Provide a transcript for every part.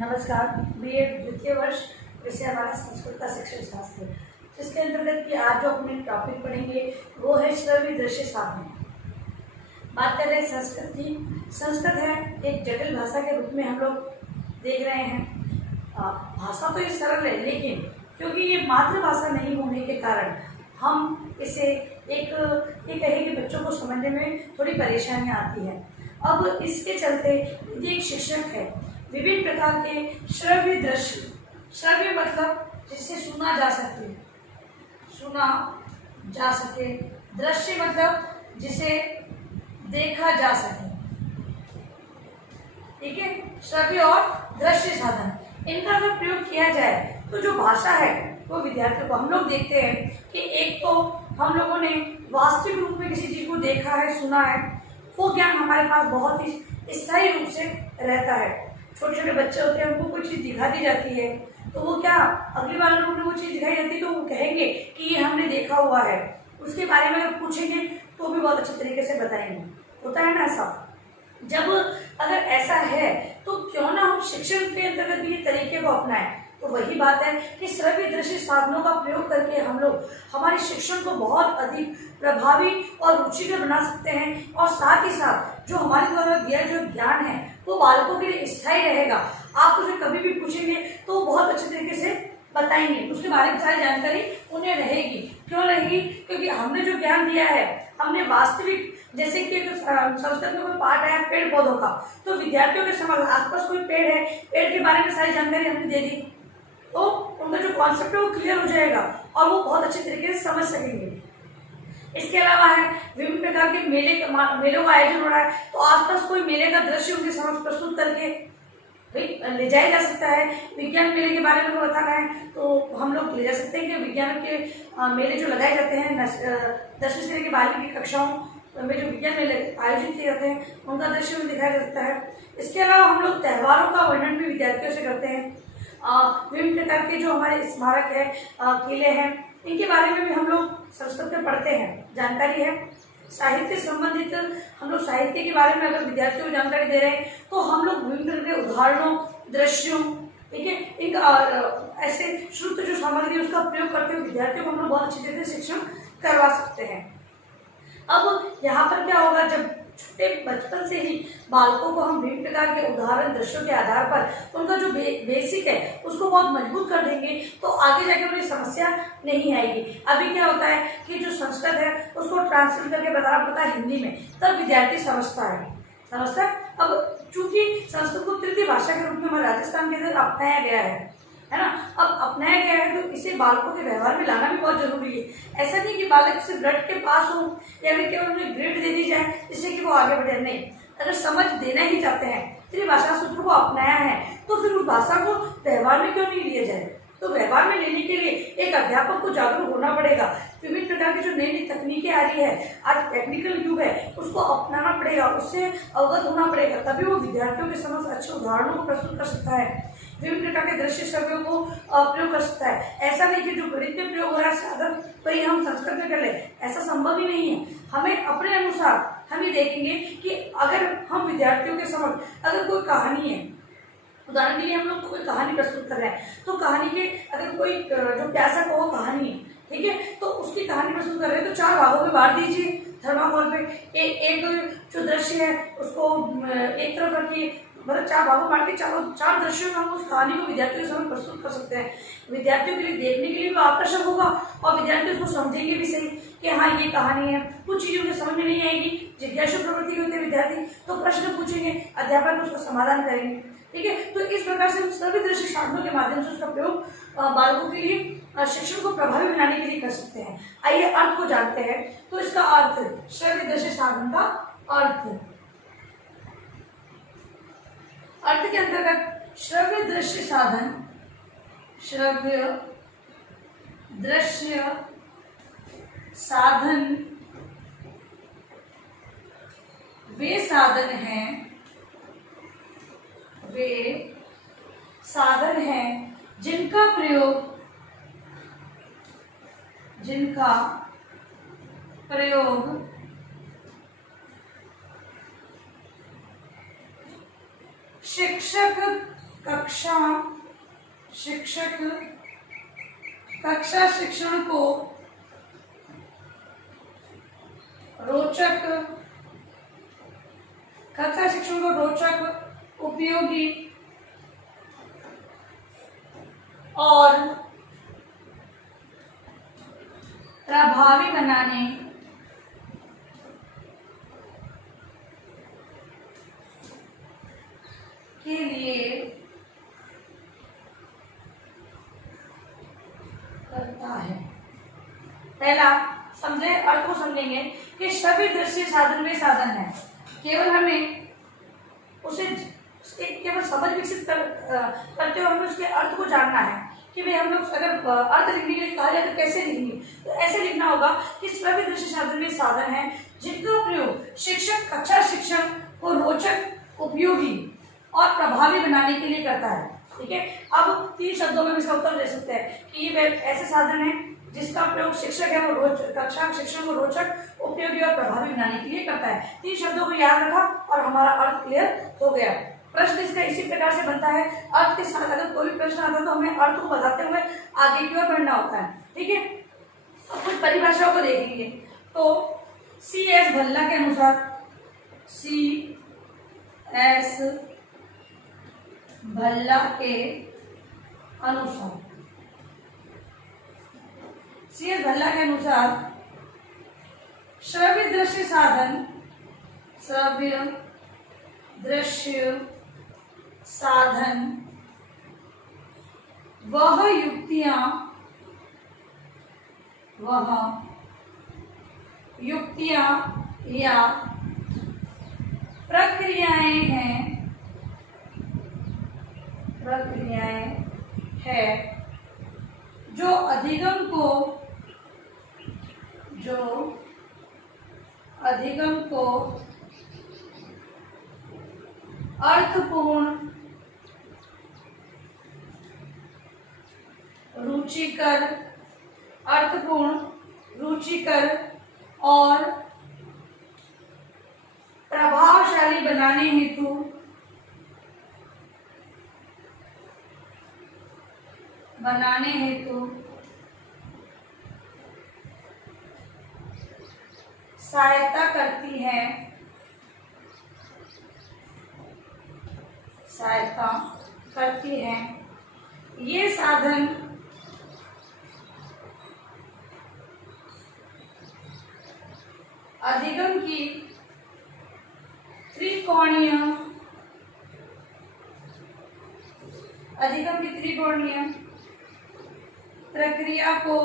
नमस्कार। बीएड द्वितीय वर्ष, विषय हमारा संस्कृत का शिक्षण शास्त्र, जिसके अंतर्गत कि आज जो अपने टॉपिक पढ़ेंगे वो है श्रव्य दृश्य साधन। बात कर रहे हैं संस्कृत की। संस्कृत है एक जटिल भाषा के रूप में हम लोग देख रहे हैं। भाषा तो ये सरल है, लेकिन क्योंकि ये मातृभाषा नहीं होने के कारण हम इसे ये कहें कि बच्चों को समझने में थोड़ी परेशानियां आती है। अब इसके चलते यदि एक शिक्षक है, विभिन्न प्रकार के श्रव्य दृश्य, श्रव्य मतलब जिससे सुना जा सके, दृश्य मतलब जिसे देखा जा सके, ठीक है। श्रव्य और दृश्य साधन, इनका अगर प्रयोग किया जाए तो जो भाषा है वो विद्यार्थियों को, हम लोग देखते हैं कि एक तो हम लोगों ने वास्तविक रूप में किसी चीज को देखा है, सुना है, वो ज्ञान हमारे पास बहुत ही स्थायी रूप से रहता है। छोटे छोटे बच्चे होते हैं, उनको कोई चीज़ दिखा दी जाती है तो वो क्या, अगली बार उन्हें वो चीज़ दिखाई जाती है तो वो कहेंगे कि ये हमने देखा हुआ है। उसके बारे में अगर पूछेंगे तो भी बहुत अच्छे तरीके से बताएंगे। होता है ना ऐसा। जब अगर ऐसा है तो क्यों ना हम शिक्षण के अंतर्गत भी ये तरीके को अपनाएं। तो वही बात है कि श्रव्य दृश्य साधनों का प्रयोग करके हम लोग हमारे शिक्षण को बहुत अधिक प्रभावी और रुचिकर बना सकते हैं, और साथ ही साथ जो हमारे द्वारा दिया जो ज्ञान है वो बालकों के लिए स्थायी रहेगा। आप उसे कभी भी पूछेंगे तो वो बहुत अच्छे तरीके से बताएंगे, उसके बारे में सारी जानकारी उन्हें रहेगी। क्यों रहेगी? क्योंकि हमने जो ज्ञान दिया है, हमने वास्तविक, जैसे कि संस्कृत में कोई पाठ है पेड़ पौधों का, तो विद्यार्थियों के समझ आसपास कोई पेड़ है, पेड़ के बारे में सारी जानकारी हमने दे दी तो उनका जो कॉन्सेप्ट है वो क्लियर हो जाएगा और वो बहुत अच्छे तरीके से समझ सकेंगे। इसके अलावा है विभिन्न प्रकार के मेलों का आयोजन हो रहा है, तो आसपास कोई मेले का दृश्य उनके समक्ष प्रस्तुत करके ले जाया जा सकता है। विज्ञान मेले के बारे में बताना है तो हम लोग ले जा सकते हैं कि विज्ञान के मेले जो लगाए जाते हैं 10वीं से लेकर 12वीं की कक्षाओं में जो विज्ञान मेले आयोजित किए जाते हैं उनका दृश्य में दिखाया जा सकता है। इसके अलावा हम लोग त्योहारों का वर्णन भी विद्यार्थियों से करते हैं। विभिन्न प्रकार के जो हमारे स्मारक है, किले हैं, इनके बारे में भी हम लोग संस्कृत में पढ़ते हैं, जानकारी है। साहित्य संबंधित हम लोग साहित्य के बारे में अगर विद्यार्थियों को जानकारी दे रहे हैं तो हम लोग विभिन्न प्रकार के उदाहरणों, दृश्यों, ठीक है, इनका ऐसे श्रुत जो सामग्री है उसका प्रयोग करके विद्यार्थियों को हम लोग बहुत अच्छी तरह से शिक्षण करवा सकते हैं। अब यहाँ पर क्या होगा, जब छोटे बचपन से ही बालकों को हम विभिन्न प्रकार के उदाहरण, दृश्यों के आधार पर उनका जो बेसिक है उसको बहुत मजबूत कर देंगे तो आगे जाके उन्हें समस्या नहीं आएगी। अभी क्या होता है कि जो संस्कृत है उसको ट्रांसलेट करके बताना पड़ता है हिंदी में, तब विद्यार्थी समझता है। अब चूंकि संस्कृत को तृतीय भाषा के रूप में हमारे राजस्थान के अंदर अपनाया गया है ना, अब अपनाया गया है तो इसे बालकों के व्यवहार में लाना भी बहुत जरूरी है। ऐसा नहीं कि बालक सिर्फ रट के पास हो या फिर केवल उन्हें ग्रेड दे दी जाए जिससे कि वो आगे बढ़े, नहीं। अगर समझ देना ही चाहते हैं, तृतीय भाषा सूत्र को अपनाया है तो फिर उस भाषा को व्यवहार में क्यों नहीं लिया जाए। तो व्यवहार में लेने के लिए एक अध्यापक को जागरूक होना पड़ेगा। विभिन्न प्रकार की जो नई नई तकनीकें आ रही है, आज टेक्निकल युग है, उसको अपनाना पड़ेगा, उससे अवगत होना पड़ेगा, तभी वो विद्यार्थियों के समक्ष अच्छे उदाहरणों को प्रस्तुत कर सकता है, विभिन्न प्रकार के दृश्य श्रव्यों को प्रयोग कर सकता है। ऐसा नहीं कि जो गणित में प्रयोग हो रहा है साधन वही हम संस्कृत में कर ले, ऐसा संभव ही नहीं है। हमें अपने अनुसार हम ये देखेंगे कि अगर हम विद्यार्थियों के समक्ष अगर कोई कहानी है, उदाहरण के लिए हम लोग कोई कहानी प्रस्तुत कर रहे हैं तो कहानी के अगर कोई जो प्यासा को कहानी, ठीक है, तो उसकी कहानी प्रस्तुत कर रहे हैं तो 4 भागों में बांट दीजिए थर्माकोल पे। एक जो दृश्य है उसको एक तरफ रखिए, मतलब 4 भागों में बांट के 4 दृश्यों में हम उस कहानी को विद्यार्थियों के सामने प्रस्तुत कर सकते हैं। विद्यार्थियों के लिए देखने के लिए भी आकर्षक होगा और विद्यार्थी उसको समझेंगे भी सही कि हाँ ये कहानी है। कुछ चीजें उन्हें समझ में नहीं आएगी, जिज्ञासु प्रवृत्ति के होते हैं विद्यार्थी, तो प्रश्न पूछेंगे, अध्यापक उसका समाधान करेंगे, ठीक है। तो इस प्रकार से हम श्रव्य दृश्य साधनों के माध्यम से उसका प्रयोग बालकों के लिए शिक्षण को प्रभावी बनाने के लिए कर सकते हैं। आइए अर्थ को जानते हैं। तो इसका अर्थ, श्रव्य दृश्य साधन का अर्थ के अंतर्गत श्रव्य दृश्य साधन, श्रव्य दृश्य साधन वे साधन हैं जिनका प्रयोग शिक्षक कक्षा शिक्षक कक्षा शिक्षण को रोचक उपयोगी और प्रभावी बनाने के लिए करता है। पहला समझे, अर्थ को समझेंगे कि श्रव्य दृश्य साधन में साधन है। केवल हमें उसे केवल समझ विकसित करते हुए हमें उसके अर्थ को जानना है कि भाई हम लोग अगर अर्थ लिखने के लिए कहा जाए तो कैसे लिखेंगे। तो ऐसे लिखना होगा कि श्रव्य दृश्य साधन में साधन है जिनका प्रयोग शिक्षक कक्षा शिक्षण को रोचक उपयोगी और प्रभावी बनाने के लिए करता है। ठीक है, अब 3 शब्दों में इसका उत्तर दे सकते हैं कि ये ऐसे साधन है जिसका प्रयोग शिक्षक है वो कक्षा शिक्षण को रोचक उपयोगी और प्रभावी बनाने के लिए करता है। 3 शब्दों को याद रखा और हमारा अर्थ क्लियर हो गया। प्रश्न इसका इसी प्रकार से बनता है। अर्थ के साथ अगर कोई प्रश्न आता है तो हमें अर्थ को बताते हुए आगे की ओर बढ़ना होता है। ठीक है, अब कुछ परिभाषाओं को देखेंगे। तो C.S. भल्ला के अनुसार C.S. भल्ला के अनुसार श्रव्य दृश्य साधन वह युक्तियां या प्रक्रियाएं हैं जो अधिगम को अर्थपूर्ण, रुचिकर और प्रभावशाली बनाने हेतु सहायता करती है। ये साधन अधिगम की त्रिकोणीय प्रक्रिया को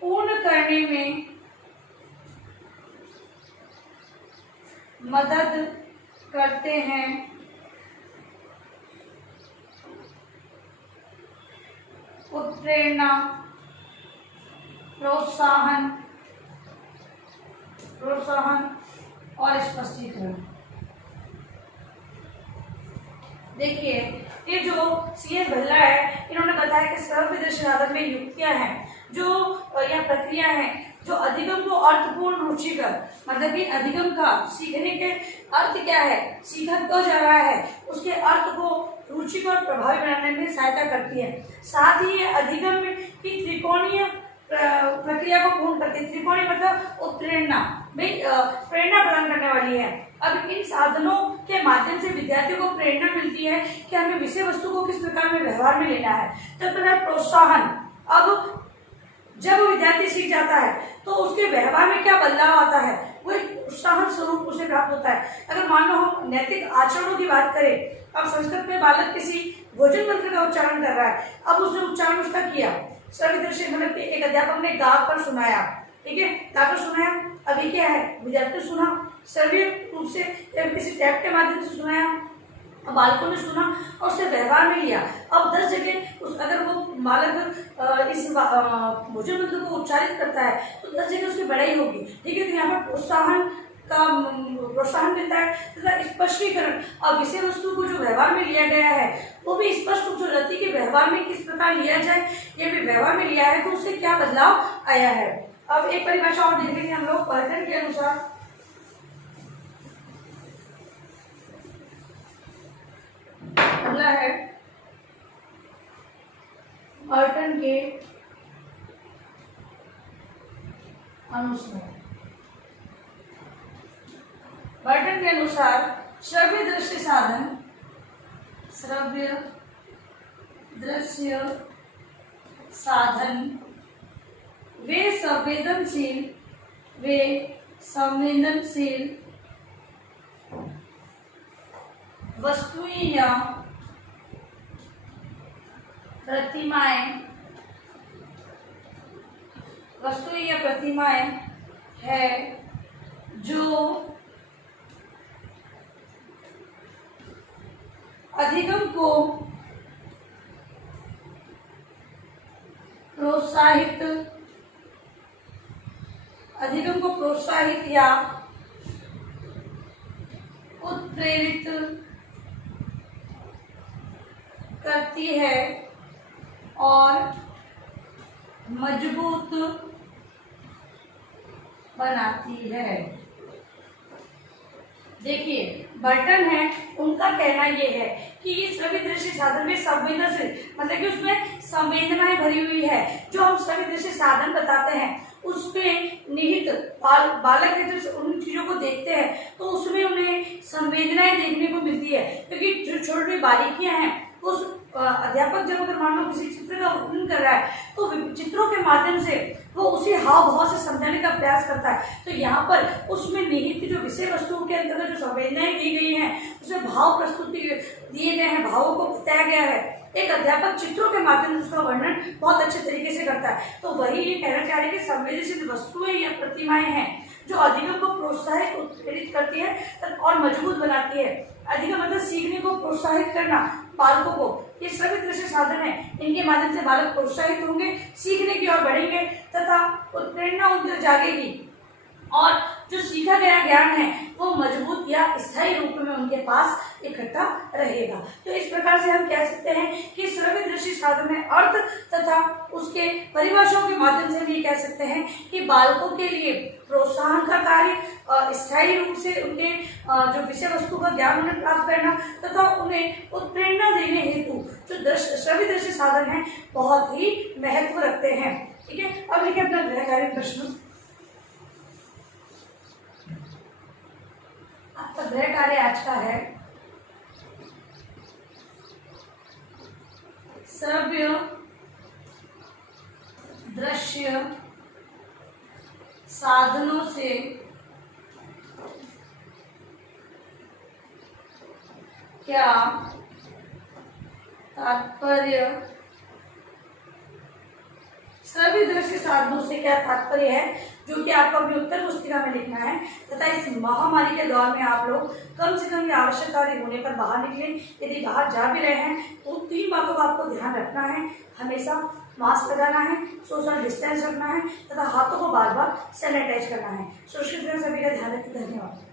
पूर्ण करने में मदद करते हैं। उत्प्रेरणा, प्रोत्साहन और स्पष्टीकरण। देखिए, ये जो C.S. भल्ला है, इन्होंने बताया कि श्रव्य दृश्य साधन में युक्तियां हैं जो या प्रक्रिया है जो अधिगम को अर्थपूर्ण रुचिकर, मतलब कि अधिगम का सीखने के अर्थ क्या है, सीखा क्यों जा रहा है, उसके अर्थ को रुचिकर और प्रभावी बनाने में सहायता करती है। साथ ही ये अधिगम की त्रिकोणीय प्रक्रिया को पूर्ण करती है। त्रिकोणीय मतलब उत्प्रेरणा, प्रेरणा प्रदान करने वाली है। अब इन साधनों के माध्यम से विद्यार्थियों को प्रेरणा मिलती है कि हमें विषय वस्तु को किस प्रकार में व्यवहार में लेना है। तब प्रोत्साहन, अब जब विद्यार्थी सीख जाता है तो उसके व्यवहार में क्या बदलाव आता है, वो एक उत्साहन स्वरूप उसे प्राप्त होता है। अगर मान लो हम नैतिक आचरणों की बात करें, अब संस्कृत में बालक किसी भोजन मंत्र का उच्चारण कर रहा है, अब उसने उच्चारण उसका किया, श्रव्य दृश्य मतलब एक अध्यापक ने गा कर सुनाया, ठीक है, गाकर सुनाया। अभी क्या है, विद्यार्थी सुना, श्रव्य रूप से किसी टैप के माध्यम से सुनाया, बालकों ने सुना और उसे व्यवहार में लिया। अब 10 जगह अगर वो बालक इस भोजन मंत्र को उच्चारित करता है तो 10 जगह उसकी बढ़ाई होगी। ठीक है, तो यहाँ पर प्रोत्साहन मिलता है तथा स्पष्टीकरण, और विषय वस्तु को जो व्यवहार में लिया गया है वो भी स्पष्ट रूप से हो जाती है कि व्यवहार में किस प्रकार लिया जाए, ये भी व्यवहार में लिया है तो उससे क्या बदलाव आया है। अब एक परिभाषा और देखेंगे हम लोग पर्टन के अनुसार। अगला है बर्टन के अनुसार। बर्टन के अनुसार श्रव्य दृश्य साधन, श्रव्य दृश्य साधन वे संवेदनशील वस्तुएं या प्रतिमाएं है जो अधिगम को प्रोत्साहित या उत्प्रेरित करती है और मजबूत बनाती है। देखिए, बर्टन है, उनका कहना ये है कि ये श्रव्य दृश्य साधन में संवेदनशील, मतलब कि उसमें संवेदनाएं भरी हुई है। जो हम श्रव्य दृश्य साधन बताते हैं उसमें निहित बालक है जो उन चीजों को देखते हैं तो उसमें उन्हें संवेदनाएं देखने को मिलती है, क्योंकि जो छोटी छोटी बारीकियां हैं उस अध्यापक जब अगर मान लो किसी चित्र का वर्णन कर रहा है तो चित्रों के माध्यम से वो उसी हाव भाव से समझाने का प्रयास करता है। तो यहाँ पर उसमें निहित जो विषय वस्तुओं के अंतर्गत जो संवेदनाएं दी गई हैं उसमें भाव प्रस्तुति दिए गए हैं, भावों को बताया गया है। एक अध्यापक चित्रों के माध्यम से उसका वर्णन बहुत अच्छे तरीके से करता है। तो वही ये कहना चाह रहे हैं कि संवेदनशील वस्तुएं या प्रतिमाएं हैं जो अधिगम को प्रोत्साहित उत्प्रेरित करती है और मजबूत बनाती है। अधिगम मतलब सीखने को प्रोत्साहित करना बालकों को, ये श्रव्य दृश्य साधन है, इनके माध्यम से बालक प्रोत्साहित होंगे, सीखने की ओर बढ़ेंगे तथा उत्प्रेरणा उनके जागेगी और जो सीखा गया ज्ञान है वो मजबूत या स्थायी रूप में उनके पास इकट्ठा रहेगा। तो इस प्रकार से हम कह सकते हैं कि श्रव्य दृश्य साधन में अर्थ तथा उसके परिभाषाओं के माध्यम से हम ये कह सकते हैं कि बालकों के लिए प्रोत्साहन का कार्य, स्थायी रूप से उनके जो विषय वस्तु का ज्ञान उन्हें प्राप्त करना तथा उन्हें उत्प्रेरणा देने हेतु जो श्रव्य दृश्य साधन है बहुत ही महत्व रखते हैं। ठीक है, अब लिखिए अपना गृह कार्य प्रश्न। आपका गृह कार्य आज का है श्रव्य दृश्य साधनों से क्या तात्पर्य, श्रव्य दृश्य साधनों से क्या तात्पर्य है, जो कि आपको अपनी उत्तर पुस्तिका में लिखना है तथा इस महामारी के दौर में आप लोग कम से कम आवश्यक कार्य होने पर बाहर निकले। यदि बाहर जा भी रहे हैं तो 3 बातों का आपको ध्यान रखना है। हमेशा मास्क लगाना है, सोशल डिस्टेंस रखना है तथा हाथों को बार बार सैनिटाइज करना है। सोशल डिस्टेंस सभी का ध्यान रखें। धन्यवाद।